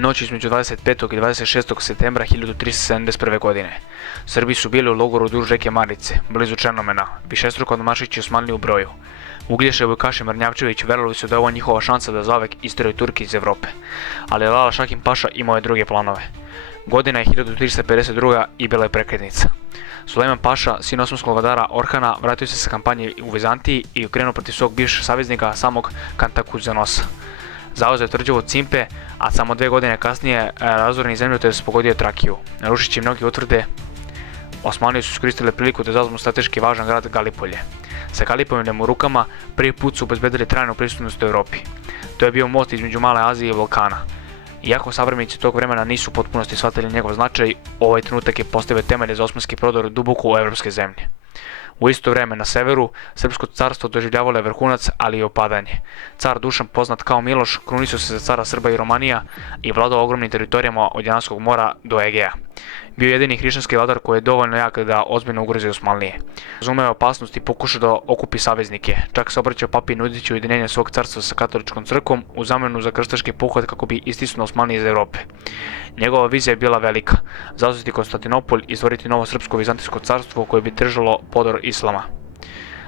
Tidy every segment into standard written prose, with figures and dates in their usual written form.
Noć između 25. i 26. septembra 1371. godine. Srbi su bili u logoru duž reke Marice, blizu Černomena, višestruko nadmašujući Osmanliju u broju. Uglješa i Vukašin Mrnjavčević verovali su da je ovo njihova šansa da zauvek istiraju Turke iz Evrope, ali Lala Šahin Paša imao je druge planove. Godina je 1352. i bila je prekretnica. Sulejman Paša, sin osmanskog vladara Orhana, vratio se sa kampanje u Vizantiji i okrenuo protiv svog bivšeg saveznika samog Kantakuzenosa. Zauzeo je tvrđavu Cimpe, a samo 2 godine kasnije razoreni zemljotres pogodio Trakiju. Rušići mnoge utvrde, Osmanlije su iskoristile priliku da zauzmu strateški važan grad Galipolje. Sa Galipoljom u rukama prvi put su obezbedili trajnu prisutnost u Evropi. To je bio most između Male Azije i Balkana. Iako savremenici tog vremena nisu u potpunosti shvatili njegov značaj, ovaj trenutak je postavio temelje za osmanski prodor duboko u evropske zemlje. U isto vreme na severu, Srpsko carstvo doživljavalo je vrhunac, ali i opadanje. Car Dušan, poznat kao Miloš, krunisao se za cara Srba i Romanija i vladao ogromnim teritorijama od Janskog mora do Egeja. Bio je jedini hrišćanski vladar koji je dovoljno jak da ozbiljno ugrozi Osmanlije. Razumeo je opasnost i pokušao da okupi saveznike, čak se obraćao papi nudeći ujedinjenje svog carstva sa katoličkom crkvom u zamenu za krstaški pohod kako bi istisnuo Osmanlije iz Evrope. Njegova vizija je bila velika, zauzeti Konstantinopolj i stvoriti novo srpsko vizantijsko carstvo koje bi držalo podor islama.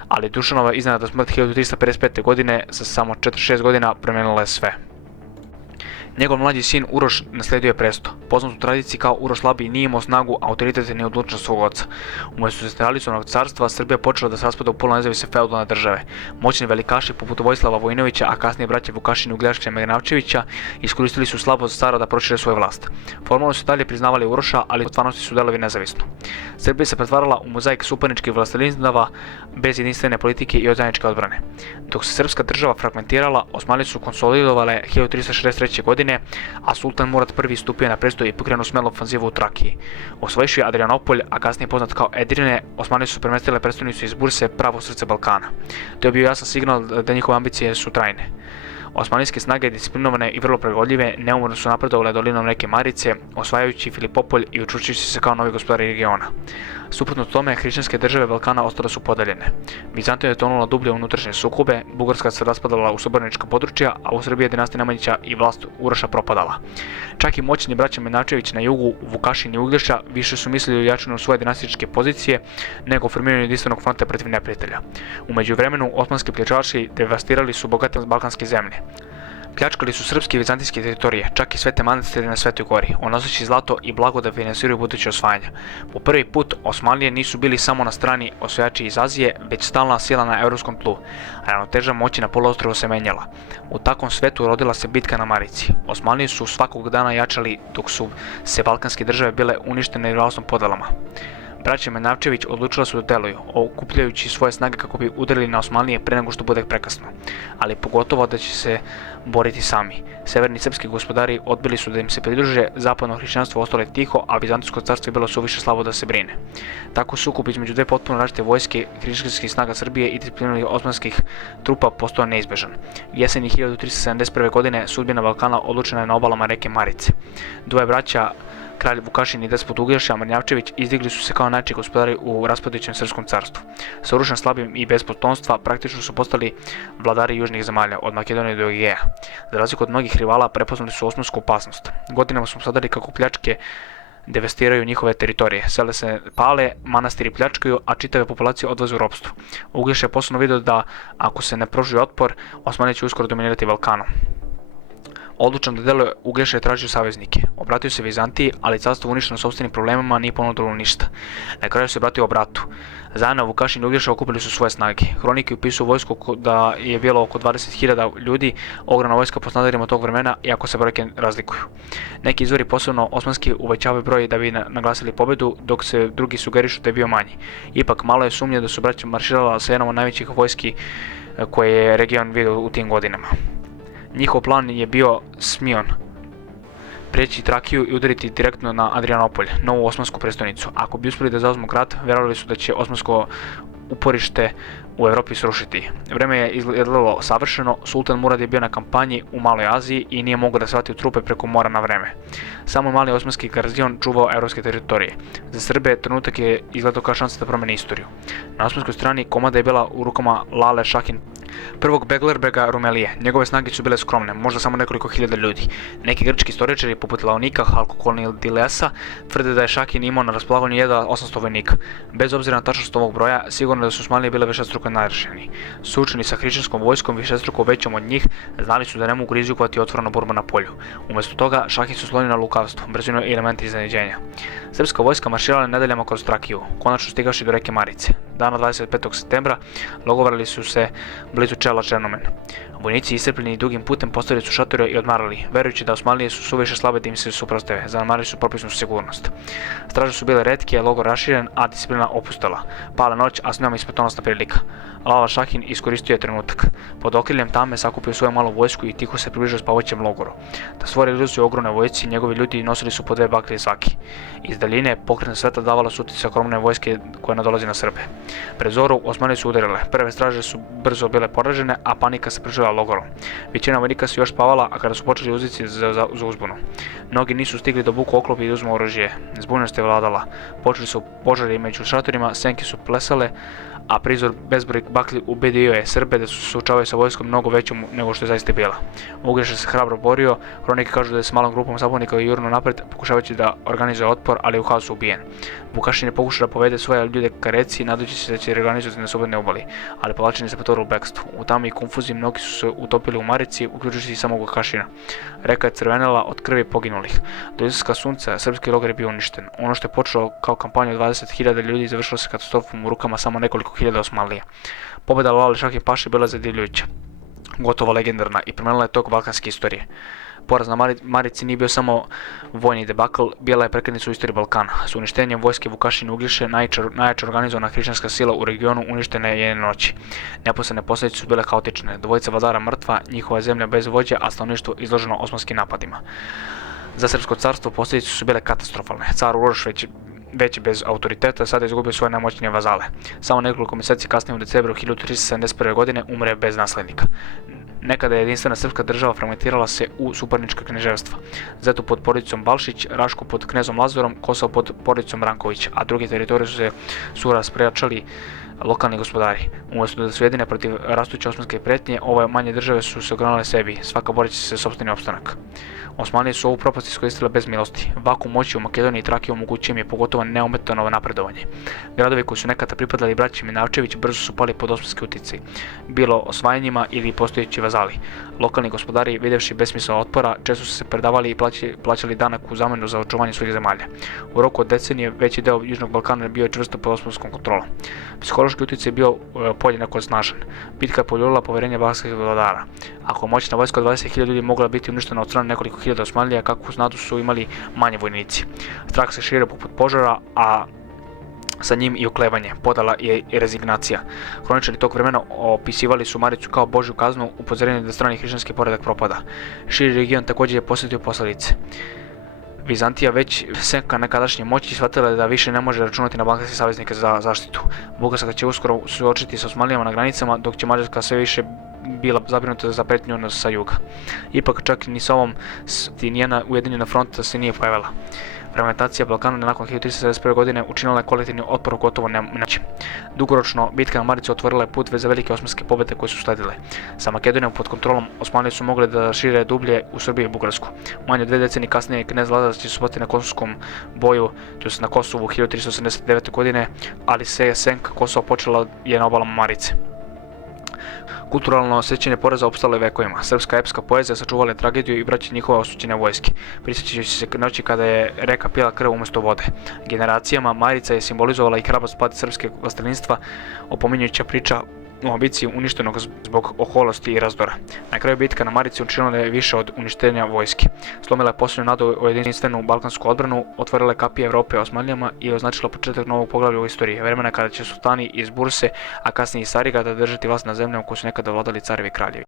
Ali Dušanova iznenadna smrt 1355. godine sa samo 46 godina promenila je sve. Njegov mlađi sin Uroš nasledio je presto. Poznat u tradiciji kao Uroš Slabiji nije imao snagu, autoritet ni odlučnost svog oca. Umesto centralizovanog carstva, Srbija je počela da se raspada u pola nezavisne feudalne države. Moćni velikaši poput Vojislava Vojinovića, a kasnije braća Vukašin i Ugljašća Mrnjavčevića, iskoristili su slabost cara da prošire svoju vlast. Formalno su dalje priznavali Uroša, ali u stvarnosti su delovi nezavisno. Srbija se pretvarala u mozaik supaničkih vlastodinstava bez jedinstvene politike i zajedničke odbrane. Dok se srpska država fragmentirala, Osmanlije su konsolidovale 1363. godine, a sultan Murad I stupio na presto i pokrenuo smelu ofanzivu u Trakiji. Osvojivši Adrianopolj, a kasnije poznat kao Edirne, Osmanlije su premestile prestonicu iz Burse, pravo srce Balkana. To je bio jasan signal da njihove ambicije su trajne. Osmanlijske snage, disciplinovane i vrlo pregodljive, neumorno su napredovale dolinom reke Marice, osvajajući Filipopolj i učvršćujući se kao novi gospodari regiona. Suprotno tome, hrišćanske države Balkana ostale su podeljene. Vizantija je tonula dublje u unutrašnje sukobe, Bugarska se raspadala u subornička područja, a u Srbiji je dinastija Nemanjića i vlast Uroša propadala. Čak i moćni braća Mrnjavčević na jugu, Vukašin i Uglješa, više su mislili o jačanju svoje dinastičke pozicije nego o formiranju jedinstvenog fronta protiv neprijatelja. U međuvremenu, osmanski pljačkaši devastirali su bogate balkanske zemlje. Pljačkali su srpske i vizantijske teritorije, čak i svete manastire na Svetoj gori, unoseći zlato i blago da finansiraju buduće osvajanja. Po prvi put, Osmanlije nisu bili samo na strani osvajači iz Azije, već stalna sila na evropskom tlu. Ravnoteža moći na poluostrvu se menjala. U takvom svetu rodila se bitka na Marici. Osmanlije su svakog dana jačali dok su se balkanske države bile uništene rasnom podelama. Braća Mrnjavčević odlučila su da deluju, okupljajući svoje snage kako bi udarili na Osmanlije pre nego što bude prekasno, ali pogotovo da će se boriti sami. Severni srpski gospodari odbili su da im se pridruže, zapadno hrišćanstvo ostalo je tiho, a Vizantijsko carstvo je bilo suviše slabo da se brine. Tako sukob između dve potpuno različite vojske hrišćanskih snaga Srbije i disciplinovanih osmanskih trupa postao neizbežan. Jeseni 1371. godine sudbina Balkana odlučena je na obalama reke Marice. Dvoje braća, kralj Vukašin i despot Uglješa Mrnjavčević, izdigli su se kao najjači gospodari u raspadajućem srpskom carstvu. Sa Urošem Slabijim i bez potomstva praktično su postali vladari južnih zemalja, od Makedonije do Egeja. Za razliku od mnogih rivala, prepoznali su osmansku opasnost. Godinama smo sadali kako pljačke devastiraju njihove teritorije. Sele se pale, manastiri pljačkaju, a čitave populacije odvoze u ropstvo. Uglješa je posebno vidio da, ako se ne pruži otpor, Osmanlije će uskoro dominirati Balkanom. Odlučan da deluje, Uglješa je tražio saveznike. Obratio se Vizantiji, ali carstvo uništeno sopstvenim problemima nije ponudilo ništa. Na kraju se obratio bratu. Zajedno Vukašin i Uglješa okupili su svoje snage. Hronike upisuju vojsku da je bilo oko 20.000 ljudi, ogromna vojska po standardima tog vremena, iako se brojke razlikuju. Neki izvori, posebno osmanski, uvećavaju broj da bi naglasili pobedu, dok se drugi sugerišu da je bio manji. Ipak, malo je sumnje da su braća marširala sa jednom od najvećih vojski koje je region vidio u tim godinama. Njihov plan je bio Smion, prijeći Trakiju i udariti direktno na Adrianopolj, novu osmansku prestonicu. Ako bi uspjeli da zauzmu grad, vjerovali su da će osmansko uporište u Europi srušiti. Vreme je izgledalo savršeno, sultan Murad je bio na kampanji u Maloj Aziji i nije mogao da svrati trupe preko mora na vreme. Samo mali osmanski garnizon čuvao evropske teritorije. Za Srbe trenutak je izgledao kao šansa da promeni istoriju. Na osmanskoj strani komanda je bila u rukama Lale Šahin, prvog Beglerbega Rumelije. Njegove snage su bile skromne, možda samo nekoliko hiljada ljudi. Neki grčki istoričari, poput Laonika Halkokonidilesa, tvrde da je Šahin imao na raspolaganju jedva 800 vojnika. Bez obzira na tačnost ovog broja, sigurno da su Osmanlije bile višestruko najrešeniji. Suočeni sa hrišćanskom vojskom višestruko većom od njih, znali su da ne mogu rizikovati otvorenu borbu na polju. Umjesto toga, Šahin se oslonio na lukavstvo, brzinu i elemente iznenađenja. Srpska vojska marširala nedeljama kroz Trakiju, konačno stigavši do reke Marice. Dana 25. septembra logovarali su se blizu čela Černomen. Vojnici iscrpljeni dugim putem postavili su šatore i odmarali, verujući da Osmanlije su suviše slabe da im se suprotstave, zanemarili su propisnu sigurnost. Straže su bile retke, logor raširen, a disciplina opustala. Pala noć, a s njom i smrtonosna prilika. Lala Šahin iskoristio je trenutak. Pod okriljem tame sakupio svoju malu vojsku i tiho se približio spavajućem logoru. Da stvori iluziju ogromne vojsci, njegovi ljudi nosili su po 2 baklje svaki. Iz daljine pokretna sveta davala su utisak ogromne vojske koja nadolazi na Srbe. Pred zoru Osmanlije su udarile, prve straže su brzo bile poražene, a panika se prižela logorom. Većina vojnika se još spavala, a kada su počeli uzdici za uzbunu. Mnogi nisu stigli do buku oklopi i uzmu oružje. Zbunjenost je vladala. Počeli su požari među šatorima, senke su plesale, a prizor bezbroj baklji ubedio je Srbe da su se suočavali sa vojskom mnogo većom nego što je zaista bila. Uglješa se hrabro borio, hronike kažu da je s malom grupom zapovjednika jurno napred, pokušavajući da organizuje otpor, ali u haosu ubijen. Vukašin je pokušao da povede svoje ljude ka reci, nadajući se da će reorganizovati na slobodnoj obali, ali povlačenje se pretvorilo u bekstvo. U tami i konfuziji mnogi su se utopili u Marici, uključujući i samog Vukašina. Reka je crvenela od krvi poginulih. Do izlaska sunca srpski logor je bio uništen. Ono što je počelo kao kampanja od 20.000 ljudi završilo se katastrofom u rukama samo nekoliko hiljada Osmanlija. Pobjeda Lale Šahin Paše bila zadivljujuća, gotovo legendarna i promenila je tok balkanske istorije. Poraz na Marici nije bio samo vojni debakl, bila je prekretnica u istoriji Balkana. S uništenjem vojske Vukašina Uglješe, najjača organizovana hrišćanska sila u regionu, uništena je jedne noći. Neposredne posljedice su bile haotične, dvojica vladara mrtva, njihova zemlja bez vođe, a stanovništvo izloženo osmanskim napadima. Za srpsko carstvo posljedice su bile katastrofalne. Car Uroš već bez autoriteta sada izgubio svoje najmoćnije vazale. Samo nekoliko mjeseci kasnije u decembru 1371. godine umre bez naslednika. Nekada je jedinstvena srpska država fragmentirala se u suparnička knježevstva. Zetu pod porodicom Balšić, Rašku pod knezom Lazarom, Kosovo pod porodicom Ranković, a druge teritorije su rasprejačali lokalni gospodari. Umjesto da su jedine protiv rastuće osmanske pretnje, ove manje države su se ogranile sebi, svaka boreći se za sopstveni opstanak. Osmanlije su ovu propast iskoristile bez milosti. Vakuum moći u Makedoniji i Trakiji omogućio im je pogotovo neometano napredovanje. Gradovi koji su nekada pripadali braći Minavčević brzo su pali pod osmanski uticaj, bilo osvajanjima ili postojeći vazali. Lokalni gospodari, videvši besmisao otpora, često su se predavali i plaćali danak u zamenu za očuvanje svojih zemalja. U roku od decenije veći deo Južnog Balkana bio je čvrsto pod osmanskom kontrolom. Psihološki uticaj je bio podjednako snažan. Bitka je poljulila poverenje balkanskih vladara. Ako moćna vojska od 20.000 ljudi mogla biti uništena od strane nekoliko hiljada Osmanlija, kakvu znadu su imali manje vojnici. Strah se širio poput požara, a sa njim i oklevanje, podala i rezignacija. Hroničari tog vremena opisivali su Maricu kao božju kaznu, upozorenje da strani hrišćanski poredak propada. Širi region također je posjetio posljedice. Vizantija već senka nekadašnje moći shvatila je da više ne može računati na balkanske saveznike za zaštitu. Bugarska će uskoro suočiti sa Osmanlijama na granicama, dok će Mađarska sve više bila zabrinuta za pretnju sa juga. Ipak čak ni sa ovom njena ujedinjena fronta se nije pojavila. Fragmentacija Balkana nakon 1371. godine učinila je kolektivni otpor gotovo nemogućim. Dugoročno, bitka na Marici otvorila je put za velike osmanske pobjede koje su sledile. Sa Makedonijom pod kontrolom Osmanlije su mogli da šire dublje u Srbiji i Bugarsku. Manje od 2 decenije kasnije knez Lazar će se spati na kosovskom boju, tj. na Kosovu 1389. godine, ali se senka Kosova počela je na obalama Marice. Kulturalno sjećanje poraza opstalo je vekovima. Srpska epska poezija sačuvala je tragediju i vraća njihove osuđene vojske. Prisjećajući se noći kada je reka pila krv umjesto vode. Generacijama Marica je simbolizovala i hrabrost pad srpske vlastelinstva, opominjujuća priča o ambiciji uništenog zbog oholosti i razdora. Na kraju bitka na Marici učinila je više od uništenja vojske. Slomila je posljednju nadu u jedinstvenu balkansku odbranu, otvorila je kapije Evrope Osmanlijama i označila početak novog poglavlja u istoriji, vremena kada će sultani iz Burse, a kasnije iz Sarigada držati vlast na zemljama koju su nekada vladali carevi i kraljevi.